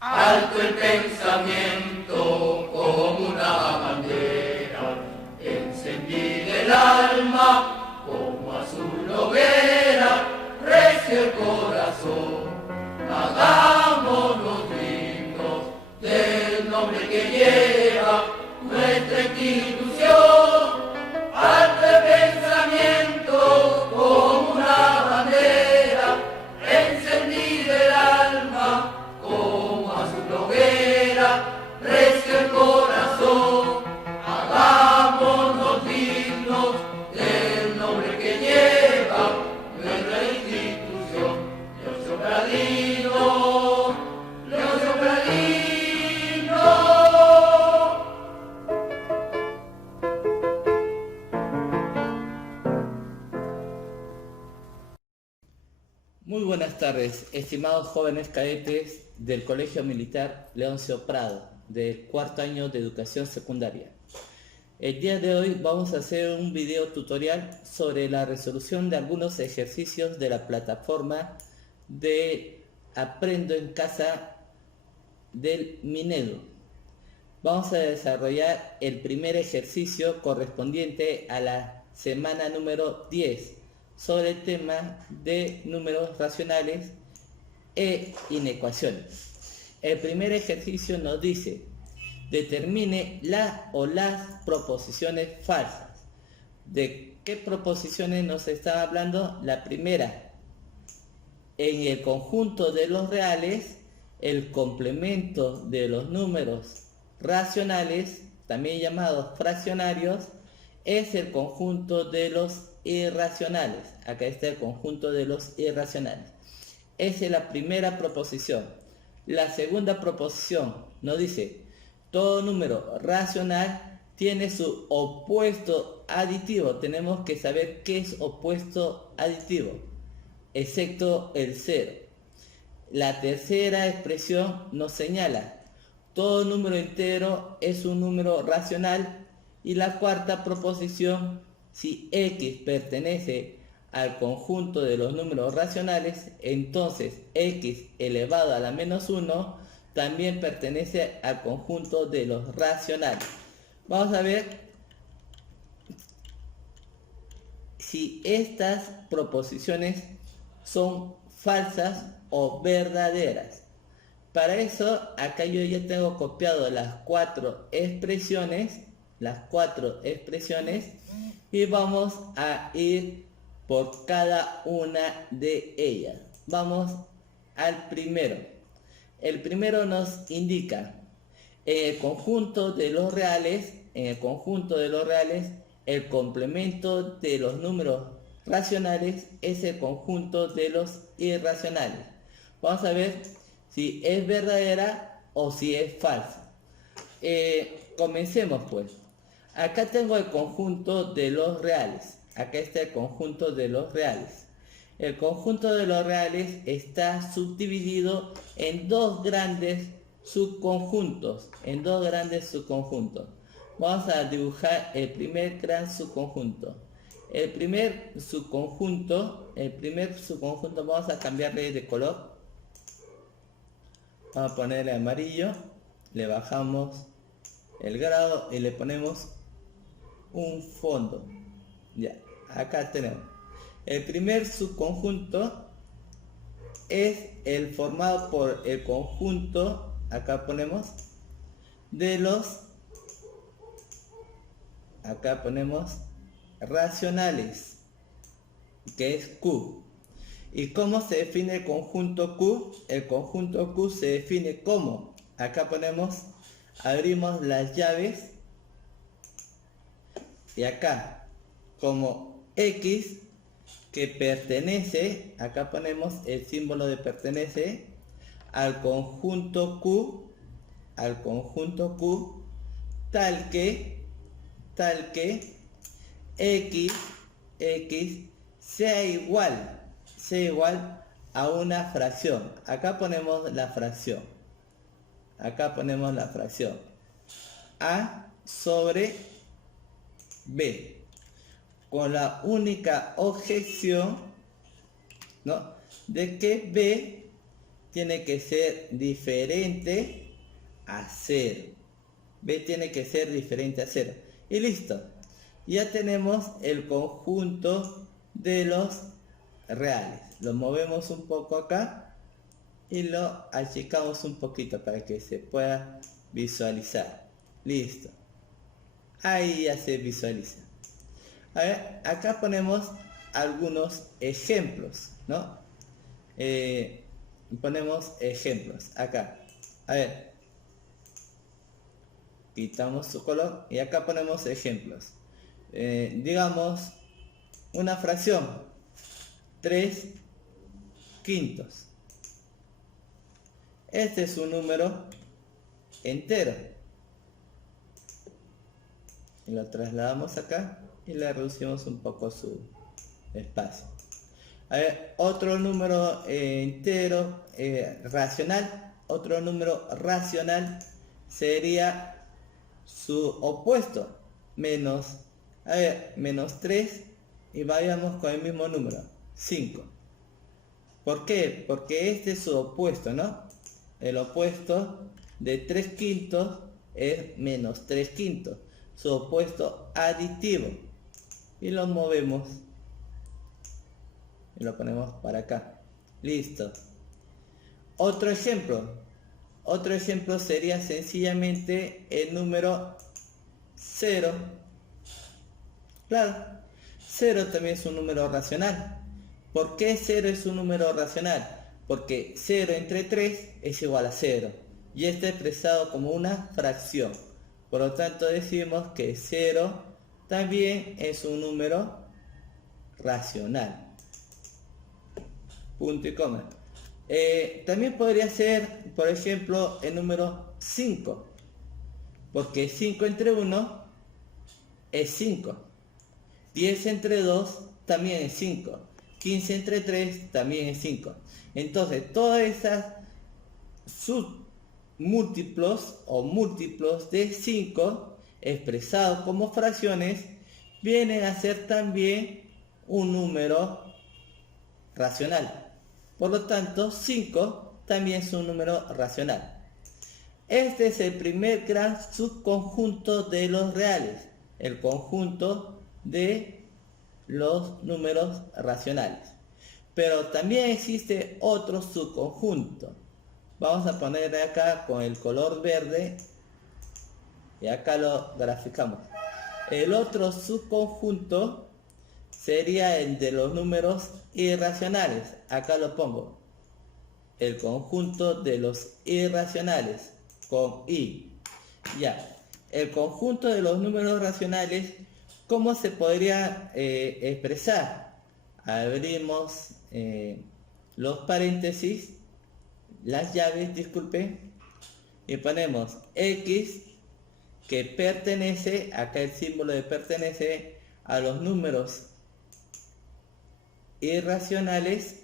Alto el pensamiento como una bandera, encendida el alma como azul hoguera, recio el corazón, hagámonos dignos del nombre que lleva nuestra institución. Alto el pensamiento como una bandera, encendida el alma como azul hoguera, recio el corazón, hagámonos dignos del nombre que lleva nuestra institución. Leoncio Pradino, Leoncio Pradino. Muy buenas tardes, estimados jóvenes cadetes del Colegio Militar Leoncio Prado, del cuarto año de educación secundaria. El día de hoy vamos a hacer un video tutorial sobre la resolución de algunos ejercicios de la plataforma de Aprendo en Casa del Minedu. Vamos a desarrollar el primer ejercicio correspondiente a la semana número 10 sobre el tema de números racionales e inecuaciones. El primer ejercicio nos dice: determine la o las proposiciones falsas. ¿De qué proposiciones nos está hablando? La primera: en el conjunto de los reales, el complemento de los números racionales, también llamados fraccionarios, es el conjunto de los irracionales. Acá está el conjunto de los irracionales. Esa es la primera proposición. La segunda proposición nos dice: todo número racional tiene su opuesto aditivo. Tenemos que saber qué es opuesto aditivo, excepto el cero. La tercera expresión nos señala: todo número entero es un número racional. Y la cuarta proposición: si x pertenece al conjunto de los números racionales, entonces x elevado a la menos 1 también pertenece al conjunto de los racionales. Vamos a ver si estas proposiciones son falsas o verdaderas. Para eso, acá yo ya tengo copiado las cuatro expresiones, y vamos a ir por cada una de ellas. Vamos al primero. El primero nos indica: en el conjunto de los reales, el complemento de los números racionales es el conjunto de los irracionales. Vamos a ver si es verdadera o si es falsa. Comencemos pues. Acá tengo el conjunto de los reales. Acá está el conjunto de los reales. El conjunto de los reales está subdividido en dos grandes subconjuntos. Vamos a dibujar el primer gran subconjunto. El primer subconjunto vamos a cambiarle de color. Vamos a ponerle amarillo. Le bajamos el grado y le ponemos un fondo. Ya, acá tenemos. El primer subconjunto es el formado por el conjunto, acá ponemos, de los, acá ponemos racionales, que es Q. ¿Y cómo se define el conjunto Q? El conjunto Q se define como, acá ponemos, abrimos las llaves, y acá como X, que pertenece, acá ponemos el símbolo de pertenece al conjunto Q, tal que X sea igual a una fracción. Acá ponemos la fracción. A sobre B, con la única objeción, ¿no?, de que B tiene que ser diferente a 0. B tiene que ser diferente a 0. Y listo. Ya tenemos el conjunto de los reales. Lo movemos un poco acá y lo achicamos un poquito para que se pueda visualizar. Listo. Ahí ya se visualiza. A ver, acá ponemos algunos ejemplos, ¿no? Ponemos ejemplos acá. A ver, quitamos su color y acá ponemos ejemplos. Digamos una fracción, 3/5. Este es un número entero y lo trasladamos acá y le reducimos un poco su espacio. A ver, otro número entero racional, otro número racional sería su opuesto, menos 3, y vayamos con el mismo número, 5. ¿Por qué? Porque este es su opuesto, ¿no? El opuesto de 3/5 es menos 3/5, su opuesto aditivo, y lo movemos y lo ponemos para acá. Listo. Otro ejemplo sería sencillamente el número 0. Claro, 0 también es un número racional. ¿Por qué 0 es un número racional? Porque 0 entre 3 es igual a 0 y está expresado como una fracción. Por lo tanto decimos que 0 también es un número racional. Punto y coma. También podría ser, por ejemplo, el número 5, porque 5 entre 1 es 5, 10 entre 2 también es 5, 15 entre 3 también es 5. Entonces, todas esas submúltiplos o múltiplos de 5 expresados como fracciones vienen a ser también un número racional. Por lo tanto, 5 también es un número racional. Este es el primer gran subconjunto de los reales, el conjunto de los números racionales. Pero también existe otro subconjunto. Vamos a poner acá con el color verde y acá lo graficamos. El otro subconjunto sería el de los números irracionales. Acá lo pongo. El conjunto de los irracionales con I. Ya. El conjunto de los números racionales, ¿cómo se podría expresar? Abrimos los paréntesis, las llaves, disculpen, y ponemos X, que pertenece, acá el símbolo de pertenece a los números irracionales,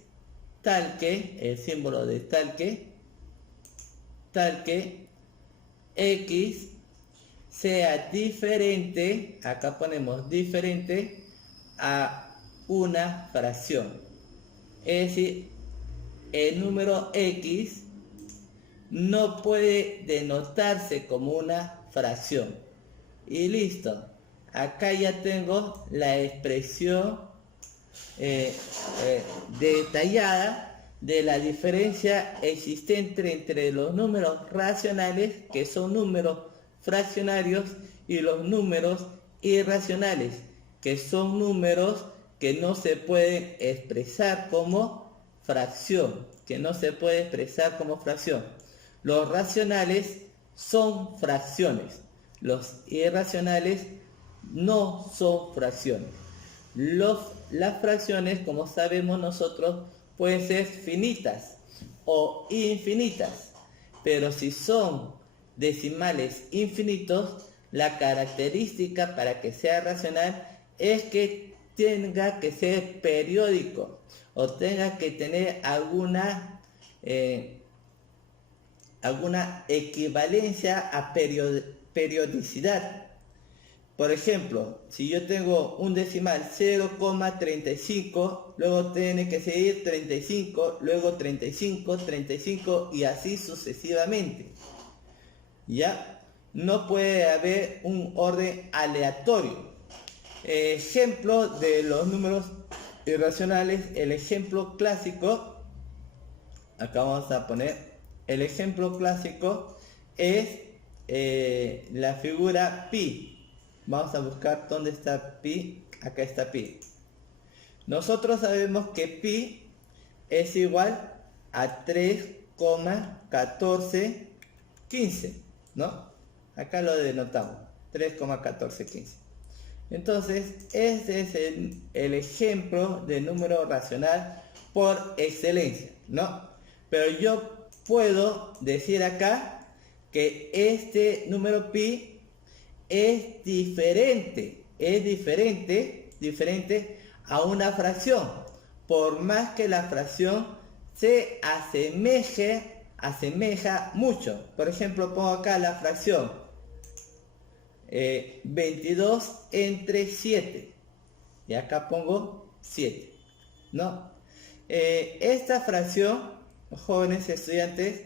tal que, el símbolo de tal que X sea diferente, acá ponemos diferente a una fracción. Es decir, el número X no puede denotarse como una fracción. Y listo. Acá ya tengo la expresión detallada de la diferencia existente entre los números racionales, que son números fraccionarios, y los números irracionales, que son números que no se pueden expresar como fracción, Los racionales son fracciones, los irracionales no son fracciones. Las fracciones, como sabemos nosotros, pueden ser finitas o infinitas, pero si son decimales infinitos, la característica para que sea racional es que tenga que ser periódico o tenga que tener alguna equivalencia a periodicidad. Por ejemplo, si yo tengo un decimal 0,35, luego tiene que seguir 35, luego 35, 35 y así sucesivamente. ¿Ya? No puede haber un orden aleatorio. Ejemplo de los números irracionales, el ejemplo clásico, acá vamos a poner, el ejemplo clásico es la figura pi. Vamos a buscar dónde está pi, acá está pi. Nosotros sabemos que pi es igual a 3,1415, ¿no? Acá lo denotamos, 3,1415. Entonces, ese es el ejemplo de número racional por excelencia, ¿no? Pero yo puedo decir acá que este número pi es diferente a una fracción, por más que la fracción se asemeja mucho. Por ejemplo, pongo acá la fracción 22 entre 7 y acá pongo 7, ¿no? Esta fracción, jóvenes estudiantes,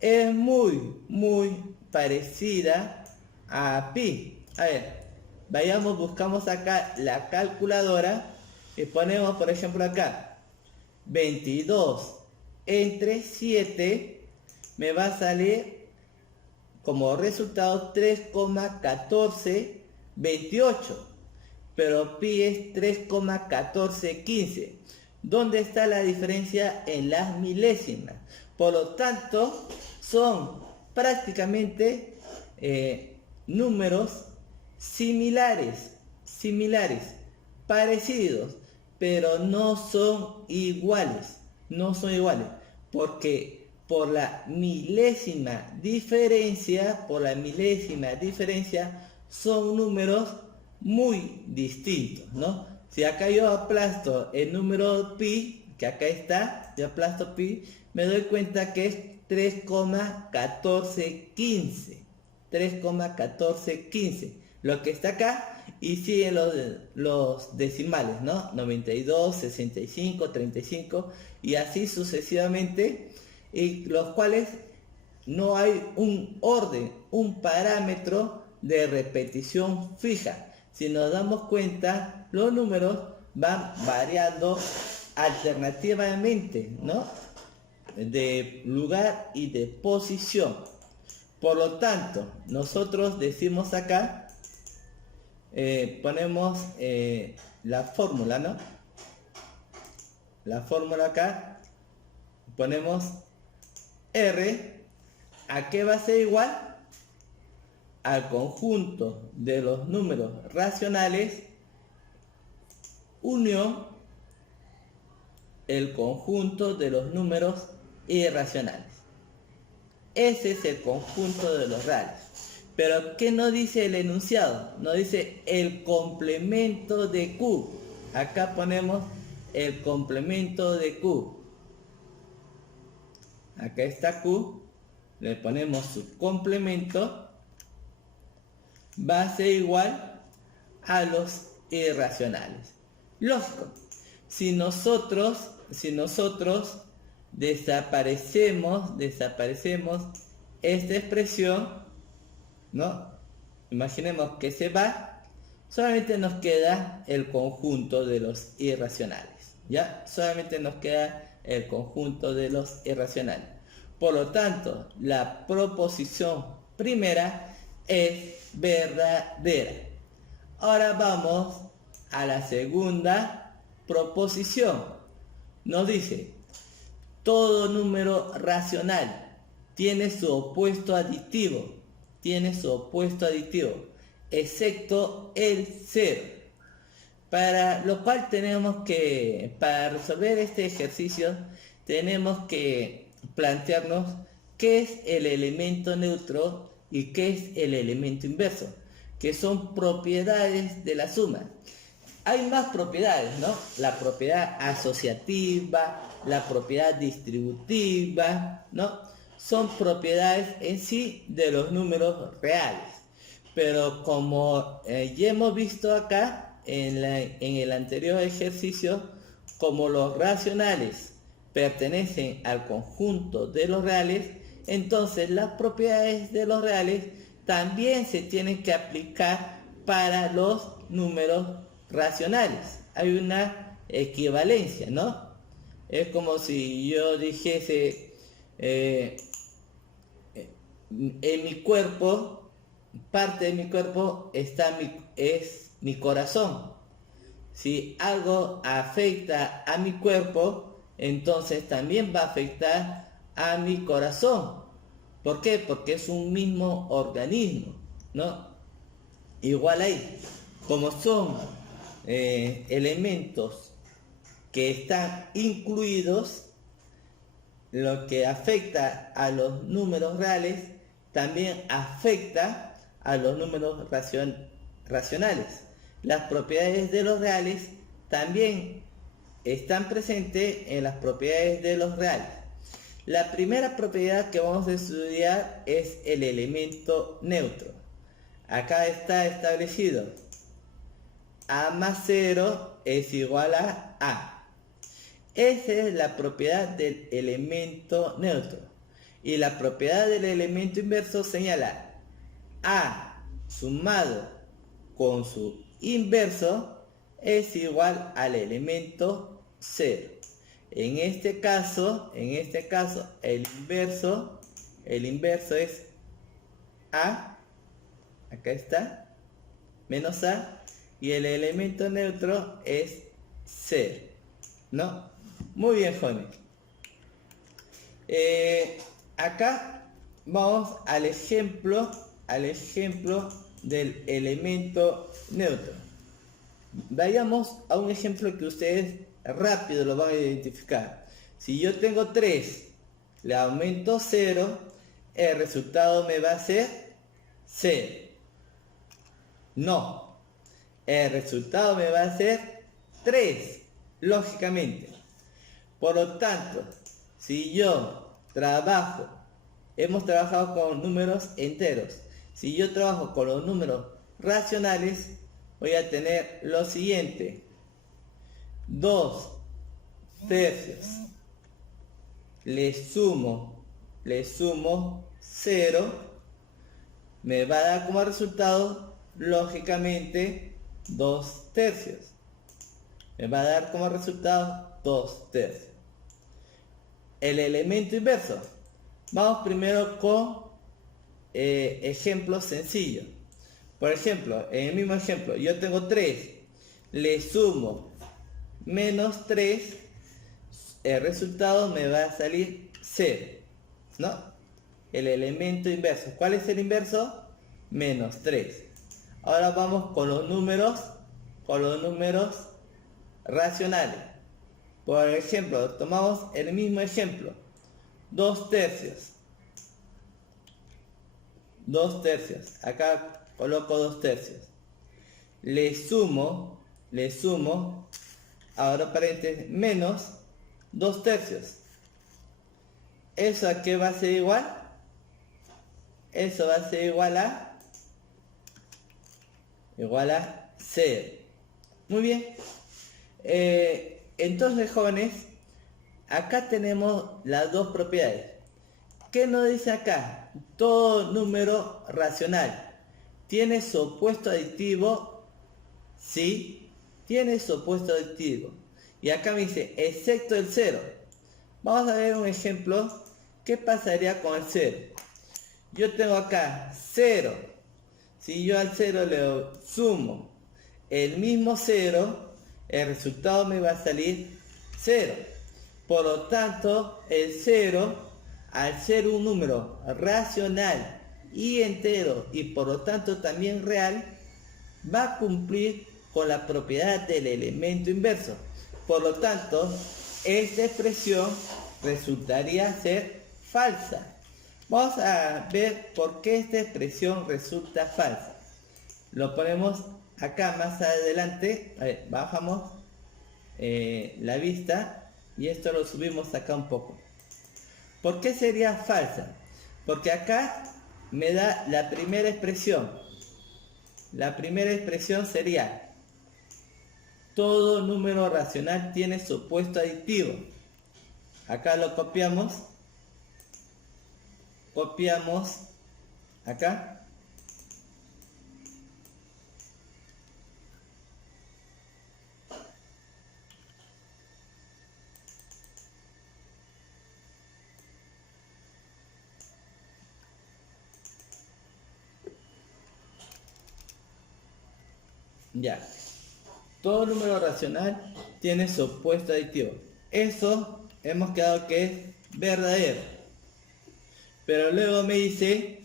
es muy parecida a pi. A ver, vayamos, buscamos acá la calculadora y ponemos, por ejemplo, acá 22 entre 7 me va a salir como resultado 3,1428, pero pi es 3,1415. ¿Dónde está la diferencia? En las milésimas. Por lo tanto, son prácticamente números similares, parecidos, pero no son iguales, porque por la milésima diferencia, son números muy distintos, ¿no? Si acá yo aplasto el número pi, que acá está, yo aplasto pi, me doy cuenta que es 3,1415, lo que está acá, y siguen los decimales, ¿no? 92, 65, 35 y así sucesivamente, y los cuales no hay un orden, un parámetro de repetición fija. Si nos damos cuenta, los números van variando alternativamente, ¿no? De lugar y de posición. Por lo tanto, nosotros decimos acá, ponemos la fórmula, ¿no? La fórmula acá, ponemos R, ¿a qué va a ser igual? Al conjunto de los números racionales unión el conjunto de los números irracionales. Ese es el conjunto de los reales. Pero ¿qué nos dice el enunciado? Nos dice el complemento de Q. Acá ponemos el complemento de Q. Acá está Q. Le ponemos su complemento. Va a ser igual a los irracionales. Lógico. Si nosotros desaparecemos esta expresión, ¿no? Imaginemos que se va, solamente nos queda el conjunto de los irracionales, ¿ya? Solamente nos queda el conjunto de los irracionales. Por lo tanto, la proposición primera es verdadera. Ahora vamos a la segunda proposición. Nos dice, todo número racional tiene su opuesto aditivo, excepto el cero. Para lo cual para resolver este ejercicio, tenemos que plantearnos qué es el elemento neutro y qué es el elemento inverso, que son propiedades de la suma. Hay más propiedades, ¿no? La propiedad asociativa, la propiedad distributiva, ¿no? Son propiedades en sí de los números reales. Pero como ya hemos visto acá en el anterior ejercicio, como los racionales pertenecen al conjunto de los reales, entonces las propiedades de los reales también se tienen que aplicar para los números racionales. Hay una equivalencia, ¿no? Es como si yo dijese, en mi cuerpo, parte de mi cuerpo es mi corazón. Si algo afecta a mi cuerpo, entonces también va a afectar a mi corazón. ¿Por qué? Porque es un mismo organismo, ¿no? Igual ahí, como son elementos que están incluidos, lo que afecta a los números reales también afecta a los números racionales. Las propiedades de los reales también están presentes en las propiedades de los reales. La primera propiedad que vamos a estudiar es el elemento neutro. Acá está establecido: a más 0 es igual a a. Esa es la propiedad del elemento neutro. Y la propiedad del elemento inverso señala a sumado con su inverso es igual al elemento 0. En este caso, el inverso es a, acá está, menos a, y el elemento neutro es 0, ¿no? Muy bien, jóvenes. Acá vamos al ejemplo del elemento neutro. Vayamos a un ejemplo que ustedes rápido lo van a identificar. Si yo tengo 3, le aumento 0, el resultado me va a ser 0. No, el resultado me va a ser 3, lógicamente. Por lo tanto, si yo hemos trabajado con números enteros. Si yo trabajo con los números racionales, voy a tener lo siguiente: 2 tercios. Le sumo 0, me va a dar como resultado, lógicamente, 2 tercios. Me va a dar como resultado 2 tercios. El elemento inverso. Vamos primero con ejemplos sencillos. Por ejemplo, en el mismo ejemplo, yo tengo 3, le sumo menos 3, el resultado me va a salir 0, ¿no? El elemento inverso. ¿Cuál es el inverso? Menos 3. Ahora vamos con los números racionales. Por ejemplo, tomamos el mismo ejemplo: 2 tercios. 2 tercios. Acá coloco 2 tercios. Le sumo, ahora paréntesis, menos 2 tercios. ¿Eso a qué va a ser igual? Eso va a ser igual a 0. Muy bien. Entonces, jóvenes, acá tenemos las dos propiedades. ¿Qué nos dice acá? Todo número racional tiene su opuesto aditivo. Sí, tiene su opuesto aditivo. Y acá me dice, excepto el 0. Vamos a ver un ejemplo. ¿Qué pasaría con el 0? Yo tengo acá 0. Si yo al 0 le sumo el mismo 0, el resultado me va a salir 0. Por lo tanto, el 0, al ser un número racional y entero, y por lo tanto también real, va a cumplir con la propiedad del elemento inverso. Por lo tanto, esta expresión resultaría ser falsa. Vamos a ver por qué esta expresión resulta falsa. Lo ponemos acá más adelante. A ver, bajamos la vista y esto lo subimos acá un poco. ¿Por qué sería falsa? Porque acá me da la primera expresión. la primera expresión sería: todo número racional tiene su opuesto aditivo. Acá lo copiamos acá. Ya. Todo número racional tiene su opuesto aditivo. Eso hemos quedado que es verdadero. Pero luego me dice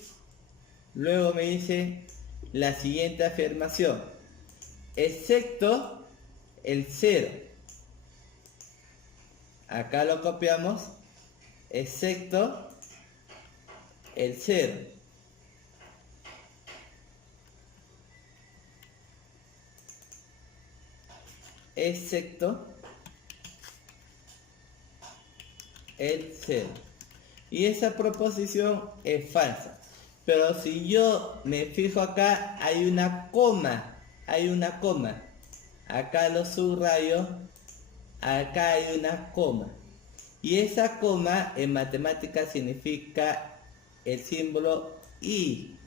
la siguiente afirmación: excepto el 0. Acá lo copiamos, excepto el 0. Excepto el 0. Y esa proposición es falsa. Pero si yo me fijo acá, hay una coma. Acá lo subrayo. Acá hay una coma. Y esa coma en matemáticas significa el símbolo I.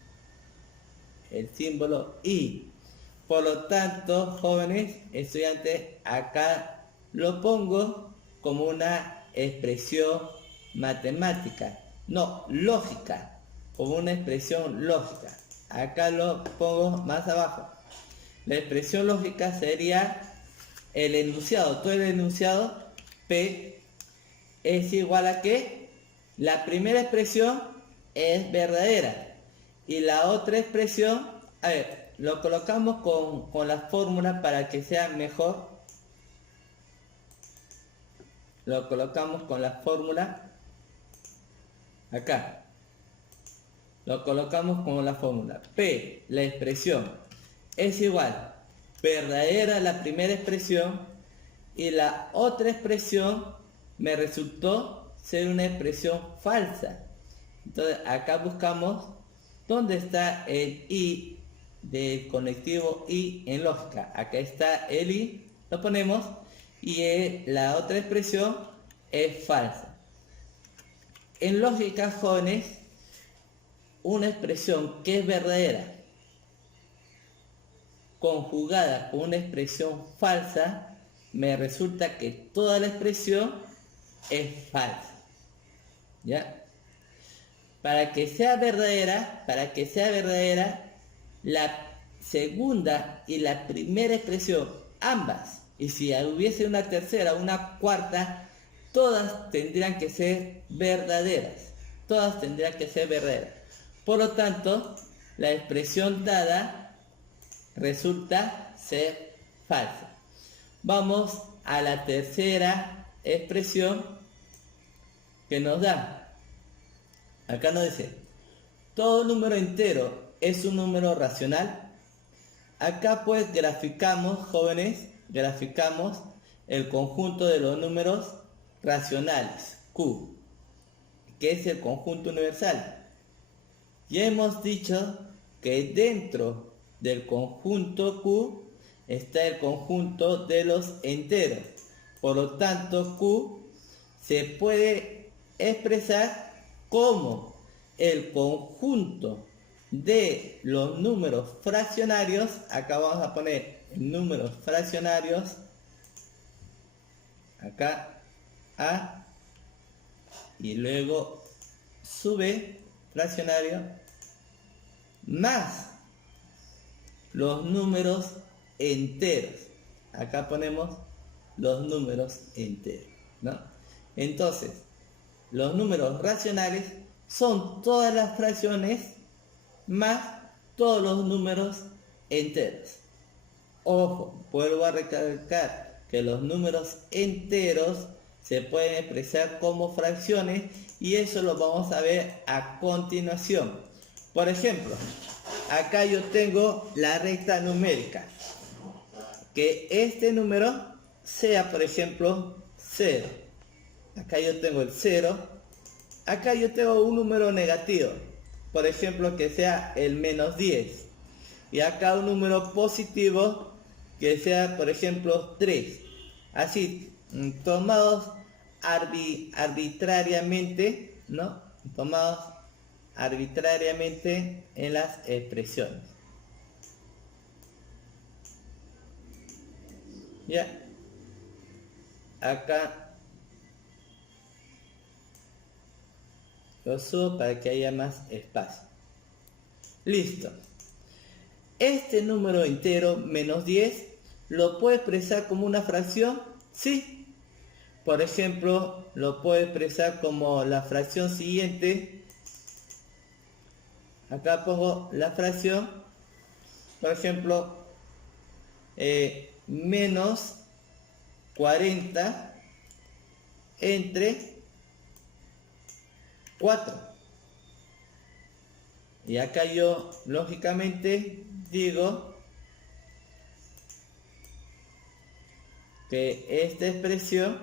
Por lo tanto, jóvenes estudiantes, acá lo pongo como una expresión matemática, no lógica, como una expresión lógica. Acá lo pongo más abajo. La expresión lógica sería el enunciado. Todo el enunciado P es igual a que la primera expresión es verdadera y la otra expresión, a ver, lo colocamos con la fórmula para que sea mejor. Lo colocamos con la fórmula acá. Lo colocamos con la fórmula P, la expresión, es igual verdadera la primera expresión y la otra expresión me resultó ser una expresión falsa. Entonces acá buscamos dónde está el I del conectivo I en lógica. Acá está el I, lo ponemos, y la otra expresión es falsa. En lógica, jóvenes, una expresión que es verdadera conjugada con una expresión falsa, me resulta que toda la expresión es falsa. ¿Ya? Para que sea verdadera, la segunda y la primera expresión, ambas, y si hubiese una tercera o una cuarta, todas tendrían que ser verdaderas. Por lo tanto, la expresión dada resulta ser falsa. Vamos a la tercera expresión que nos da. Acá nos dice: todo número entero es un número racional. Acá pues graficamos, jóvenes, el conjunto de los números racionales, Q, que es el conjunto universal. Ya hemos dicho que dentro del conjunto Q está el conjunto de los enteros. Por lo tanto, Q se puede expresar como el conjunto de los números fraccionarios. Acá vamos a poner números fraccionarios, acá A, y luego sube fraccionario, más los números enteros. Acá ponemos los números enteros, ¿no? Entonces, los números racionales son todas las fracciones más todos los números enteros. Ojo, vuelvo a recalcar que los números enteros se pueden expresar como fracciones y eso lo vamos a ver a continuación. Por ejemplo, acá yo tengo la recta numérica. Que este número sea, por ejemplo, 0. Acá yo tengo el 0. Acá yo tengo un número negativo. Por ejemplo, que sea el menos 10. y acá un número positivo que sea, por ejemplo, 3. Así, tomados arbitrariamente, ¿no? Tomados arbitrariamente en las expresiones. Ya. Acá lo subo para que haya más espacio. Listo. Este número entero, menos 10, ¿lo puedo expresar como una fracción? Sí. Por ejemplo, lo puedo expresar como la fracción siguiente. Acá pongo la fracción, por ejemplo, menos 40 entre 4. Y acá yo, lógicamente, digo que esta expresión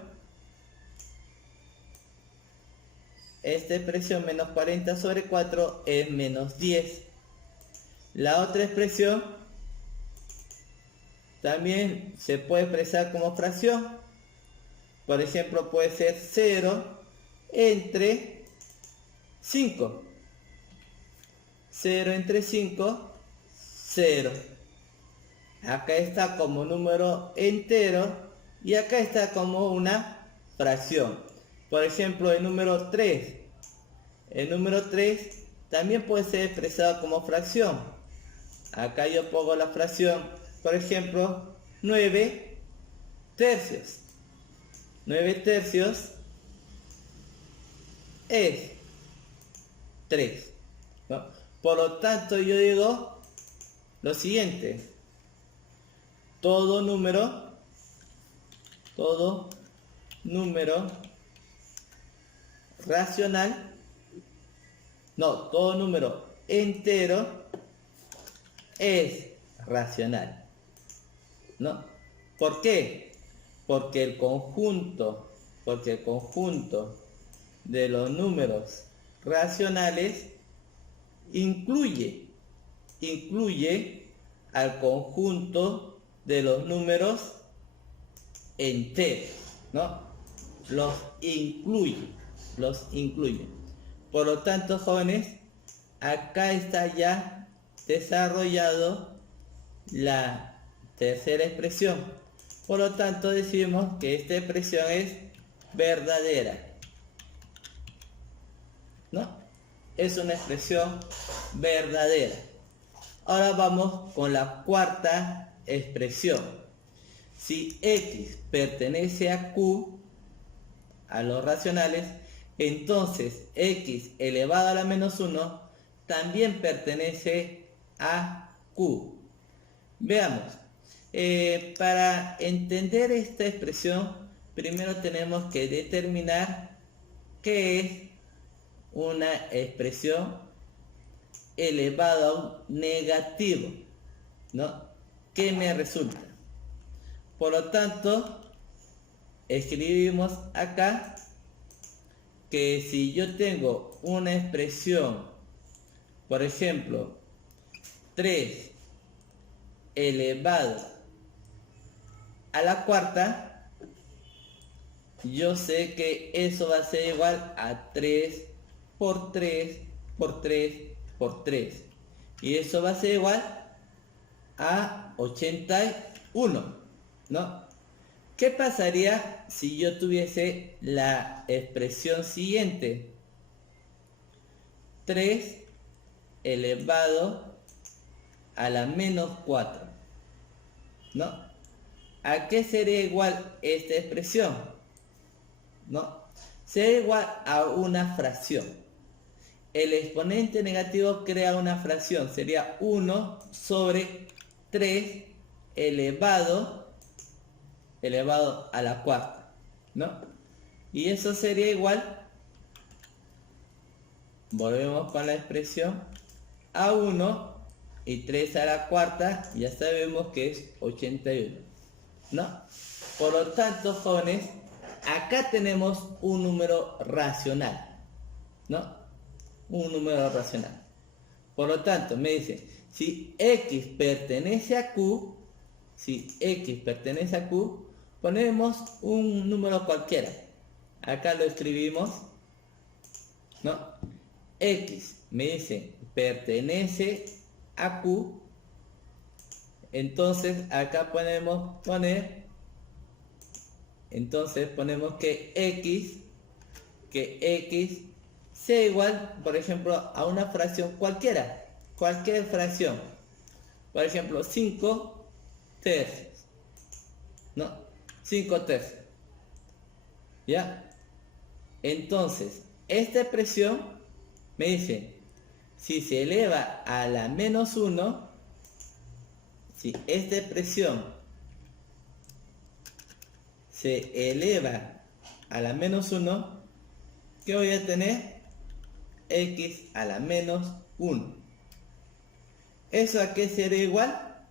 menos 40 sobre 4 es menos 10. La otra expresión también se puede expresar como fracción. Por ejemplo, puede ser 0 entre 5. 0 entre 5, 0. Acá está como número entero y acá está como una fracción. Por ejemplo, el número 3. El número 3 también puede ser expresado como fracción. Acá yo pongo la fracción, por ejemplo, 9 tercios. 9 tercios es 3, ¿no? Por lo tanto, yo digo lo siguiente. Todo número racional, todo número entero es racional, ¿no? ¿Por qué? Porque el conjunto de los números racionales incluye al conjunto de los números enteros, ¿no? Los incluye. Por lo tanto, jóvenes, acá está ya desarrollado la tercera expresión. Por lo tanto, decimos que esta expresión es verdadera, ¿no? Es una expresión verdadera. Ahora vamos con la cuarta expresión. Si X pertenece a Q, a los racionales, entonces X elevado a la menos 1 también pertenece a Q. Veamos. Para entender esta expresión, primero tenemos que determinar qué es una expresión elevada a un negativo, ¿no? ¿Qué me resulta? Por lo tanto, escribimos acá que si yo tengo una expresión, por ejemplo, 3 elevado a la cuarta, yo sé que eso va a ser igual a 3 por 3 por 3 por 3. Y eso va a ser igual a 81, ¿no? ¿Qué pasaría si yo tuviese la expresión siguiente? 3 elevado a la menos 4, ¿no? ¿A qué sería igual esta expresión? ¿No? Sería igual a una fracción. El exponente negativo crea una fracción. Sería 1 sobre 3 elevado a la cuarta, ¿no? Y eso sería igual, volvemos con la expresión, a 1 y 3 a la cuarta, ya sabemos que es 81, ¿no? Por lo tanto, jóvenes, acá tenemos un número racional, ¿no? Un número racional. Por lo tanto, me dice, Si X pertenece a Q, si X pertenece a Q, ponemos un número cualquiera. Acá lo escribimos, ¿no? X me dice pertenece a Q. Entonces acá ponemos que X sea igual, por ejemplo, a una fracción cualquiera, cualquier fracción. Por ejemplo, 5 tercios, ¿no? 5 tercios. ¿Ya? Entonces, esta expresión me dice, si se eleva a la menos 1, si esta expresión se eleva a la menos 1, ¿qué voy a tener? X a la menos 1. ¿Eso a qué sería igual?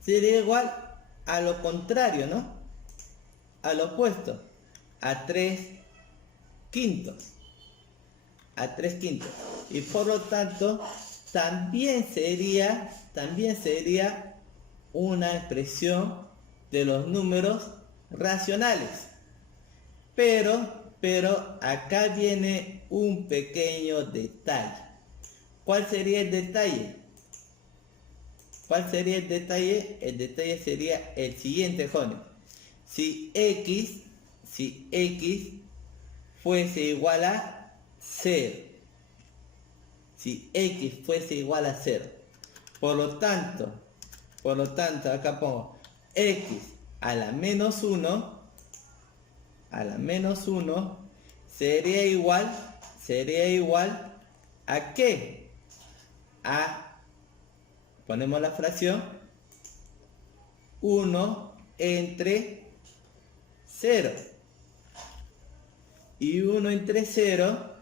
Sería igual a lo contrario, ¿no? Al opuesto, a 3 quintos. A 3 quintos. Y por lo tanto, también sería una expresión de los números racionales. Pero acá viene un pequeño detalle. ¿Cuál sería el detalle? ¿Cuál sería el detalle? El detalle sería el siguiente, jóvenes. Si X fuese igual a 0. Si X fuese igual a 0. Por lo tanto, acá pongo X a la menos 1. A la menos 1 sería igual ¿a qué? Ponemos la fracción 1 entre 0. Y 1 entre 0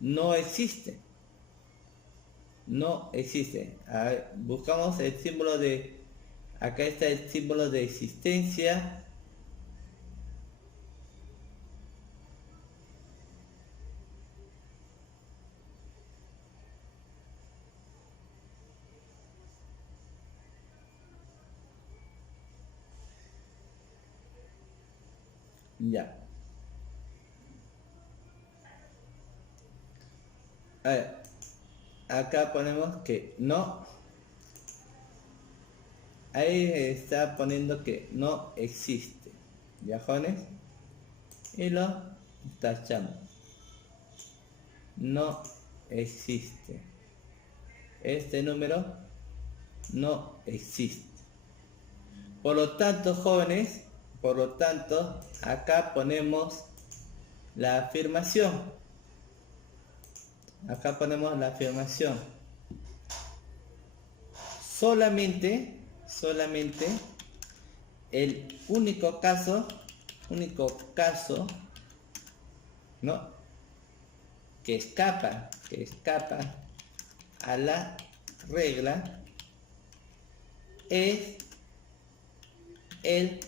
no existe. No existe. A ver, buscamos el símbolo de... Acá está el símbolo de existencia. Ya. A ver, acá ponemos que no. Ahí está poniendo que no existe. ¿Ya, jóvenes? Y lo tachamos. No existe. Este número no existe. Por lo tanto, jóvenes, acá ponemos la afirmación. Acá ponemos la afirmación. Solamente el único caso, ¿no? que escapa a la regla es el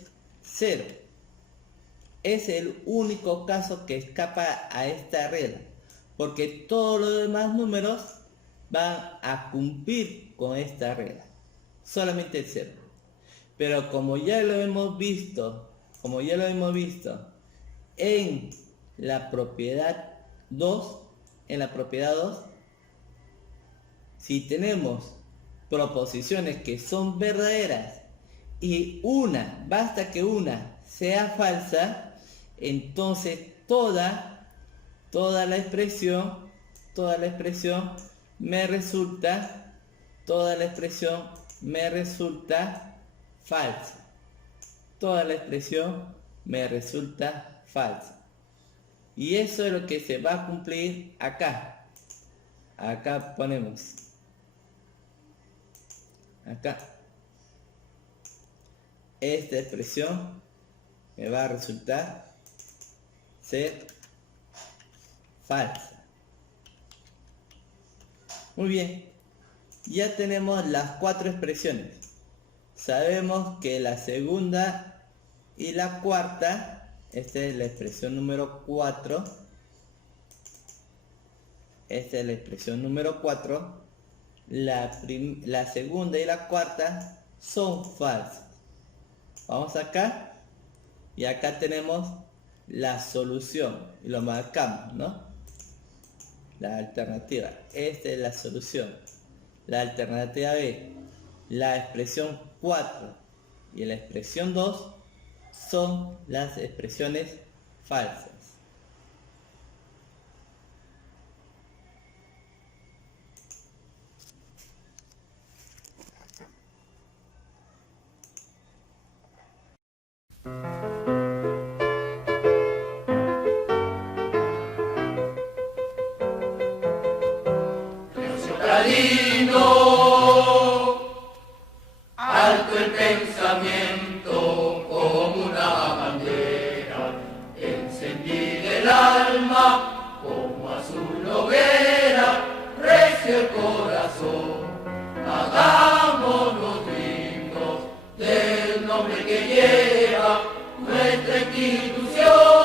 0. Es el único caso que escapa a esta regla, porque todos los demás números van a cumplir con esta regla, solamente el 0. Pero como ya lo hemos visto en la propiedad 2, si tenemos proposiciones que son verdaderas y basta que una sea falsa, entonces toda la expresión me resulta falsa. Toda la expresión me resulta falsa. Y eso es lo que se va a cumplir acá. Acá ponemos. Acá. Esta expresión me va a resultar ser falsa. Muy bien. Ya tenemos las 4 expresiones. Sabemos que la segunda y la cuarta, esta es la expresión número 4, Esta es la expresión número 4. La segunda y la cuarta son falsas. Vamos acá y acá tenemos la solución y lo marcamos, ¿no? La alternativa, esta es la solución. La alternativa B, la expresión 4 y la expresión 2 son las expresiones falsas. Pradino, alto el pensamiento como una bandera, encendida el alma como azul hoguera, recio el corazón, hagámonos dignos del nombre que lleva nuestra institución.